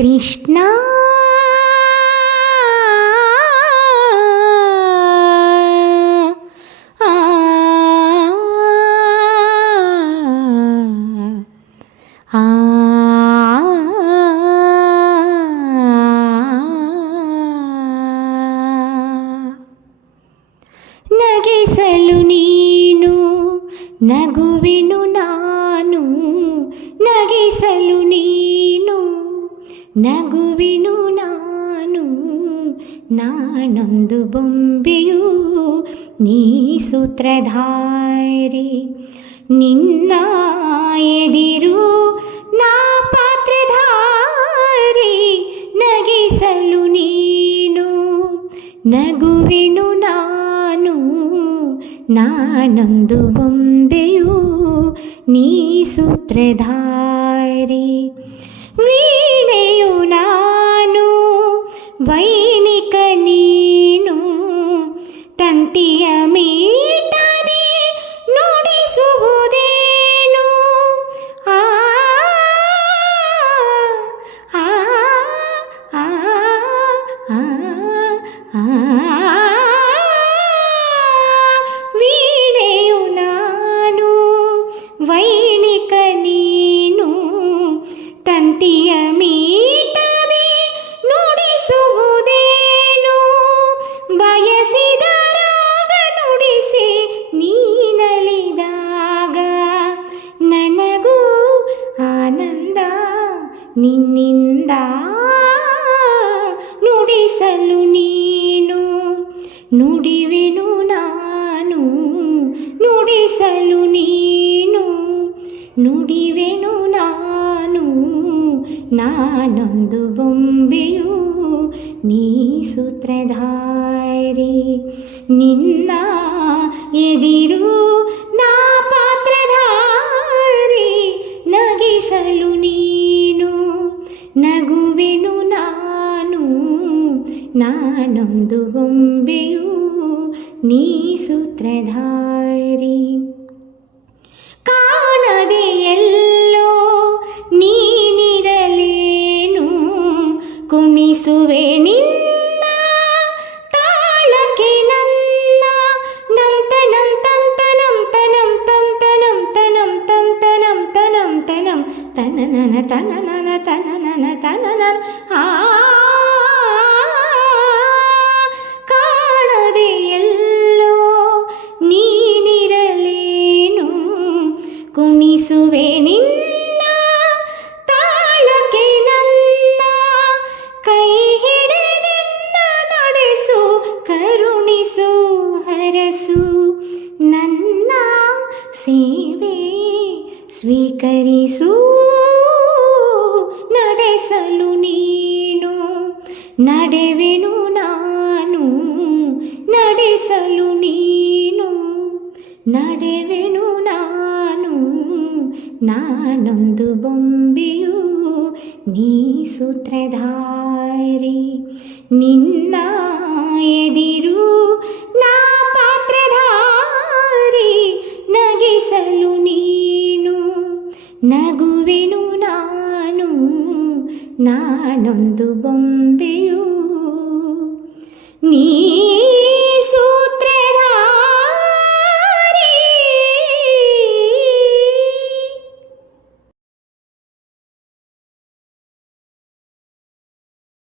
ಕೃಷ್ಣ ನಗಿಸಲು ನೀನು ನಗುವಿನು ನಾನು ನಗಿಸಲು ನೀನು ನಗುವಿನು ನಾನು, ನಾನೊಂದು ಬೊಂಬೆಯು ನೀ ಸೂತ್ರಧಾರಿ. ನಿನ್ನ ಎದಿರು ನಾ ಪಾತ್ರಧಾರಿ, ನಗಿಸಲು ನೀನು. ನಗುವಿನು ನಾನು, ನಾನೊಂದು ಬೊಂಬೆಯು ನೀ ಸೂತ್ರಧಾರಿ. ವೀಣೆಯು ನಾನು ವೈಣಿಕ ನೀನು ತಂತಿಯ ಮೀಟದೆ ನುಡಿಸುವುದೇನು ಆ ಆ ಆ ಆ ಆ ನಿನ್ನಿಂದ ನುಡಿಸಲು ನೀನು ನುಡಿವೆನು ನಾನು ನುಡಿಸಲು ನೀನು ನುಡಿವೆನು ನಾನು ನಾನೊಂದು ಬೊಂಬೆಯು ನೀ ಸೂತ್ರಧಾರಿ ನಿನ್ನ ಎದಿರು ನಾನೊಂದು ಬೊಂಬೆಯು ನೀ ಸೂತ್ರಧಾರಿ ಕಾಣದೆ ಎಲ್ಲೋ ನೀನಿರಲೇನು ಕುಣಿಸುವೆ ನಿನ್ನ ತಾಳಕ್ಕೆ ನನ್ನ ನಂತ ನಂತಂ ತನಂ ತನಂ ತಂ ತನಂ ತನಂ ತಂ ತನಂ ತನಂ ತನಂ ತನನನ ತನನನ ತನನನ ತನನನ ಆ ಕುಣಿಸುವೆ ನಿನ್ನ ತಾಳಕ್ಕೆ ನನ್ನ ಕೈ ಹಿಡಿದೆನ್ನ ನಡೆಸು, ಕರುಣಿಸು, ಹರಸು. ನನ್ನ ಸೇವೆ ಸ್ವೀಕರಿಸು, ನಡೆಸಲು ನೀನು. ನಡೆವೆನು ನಾನು, ನಡೆಸಲು ನೀನು. ನಡೆವೆನು ನಾನೊಂದು ಬೊಂಬೆಯು ನೀ ಸೂತ್ರಧಾರಿ. ನಿನ್ನ ಎದಿರು ನಾ ಪಾತ್ರಧಾರಿ. ನಗಿಸಲು ನೀನು, ನಗುವೆನು ನಾನು. ನಾನೊಂದು ಬೊಂಬೆಯು ನೀ